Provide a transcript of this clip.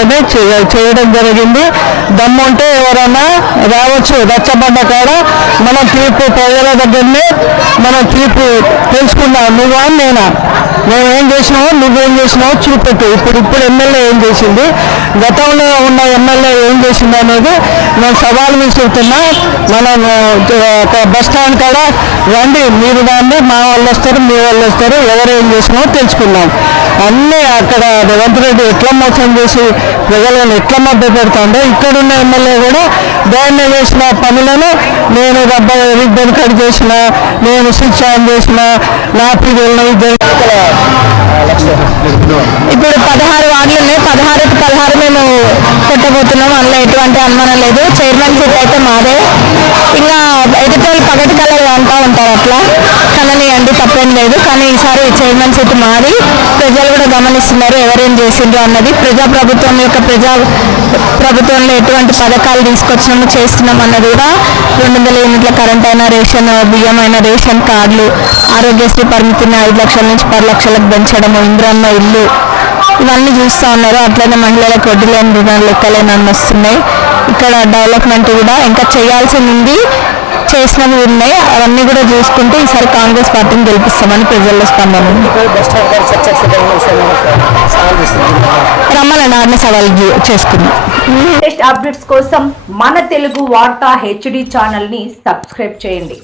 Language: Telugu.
ఆధ్వర్యంలోనే చేయడం జరిగింది. దమ్ముంటే ఎవరైనా రావచ్చు. రచ్చబండ కాడ మనం తీర్పు ప్రజల దగ్గరనే మనం తీర్పు తెలుసుకుందాం. నువ్వా నేనా, మేమేం చేసినావో నువ్వేం చేసినావో చూపెట్టు. ఇప్పుడు ఎమ్మెల్యే ఏం చేసింది, గతంలో ఉన్న ఎమ్మెల్యే ఏం చేసింది అనేది నేను సవాల్ విసురుతున్నా. మనం బస్ స్టాండ్ కాడ రండి, మీరు రండి, మా వాళ్ళు వస్తారు, మీ వాళ్ళు వస్తారు, ఎవరు ఏం చేసినావో తెలుసుకుందాం. అన్నీ అక్కడ రేవంత్ రెడ్డి ఎట్లా మోసం చేసి ప్రజలను ఎట్లా మధ్య పెడతాడో ఇక్కడున్న ఎమ్మెల్యే కూడా దాన్ని చేసిన పనులను నేను రిబ్బన్ కట్ చేసిన, నేను స్విచ్ ఆన్ చేసిన, నా పీరియడ్లో ఇప్పుడు 16 వార్డులు ఉన్నాయి. 16కి 16 మేము కొట్టబోతున్నాం. అందులో ఎటువంటి అనుమానం లేదు. చైర్మన్ సీట్ అయితే మాదే. ఇంకా ఎదుటోళ్ళు పగటి కలర్ అంటూ ఉంటారు, అట్లా కననియండి, తప్పేం లేదు. కానీ ఈసారి చైర్మన్ సీట్ మాది. ప్రజలు కూడా గమనిస్తున్నారు ఎవరేం చేసిండ్రు అన్నది. ప్రజాప్రభుత్వం యొక్క ప్రభుత్వంలో ఎటువంటి పథకాలు తీసుకొచ్చినాము చేస్తున్నాం అన్నది కూడా 200 యూనిట్ల కరెంట్ అయినా, రేషన్ బియ్యం అయినా, రేషన్ కార్డులు, ఆరోగ్యశ్రీ పరిమితిని 5 లక్షల నుంచి 10 లక్షలకు పెంచడము, ఇంద్రమ్మ ఇల్లు, ఇవన్నీ చూస్తూ ఉన్నారు. అట్లనే మహిళలకు వడ్డీ లేని రుణాలు లెక్కలేని వస్తున్నాయి. ఇక్కడ డెవలప్మెంట్ కూడా ఇంకా చేయాల్సింది ఉంది, చేసినవి ఉన్నాయి. అవన్నీ కూడా చూసుకుంటే ఈసారి కాంగ్రెస్ పార్టీని గెలిపిస్తామని ప్రజల్లో స్పందన ఉంది. రమ్మని ఆడిన సవాల్ చేసుకుందాం. లేటెస్ట్ అప్డేట్స్ కోసం మన తెలుగు వార్త HD ఛానల్ ని సబ్స్క్రైబ్ చేయండి.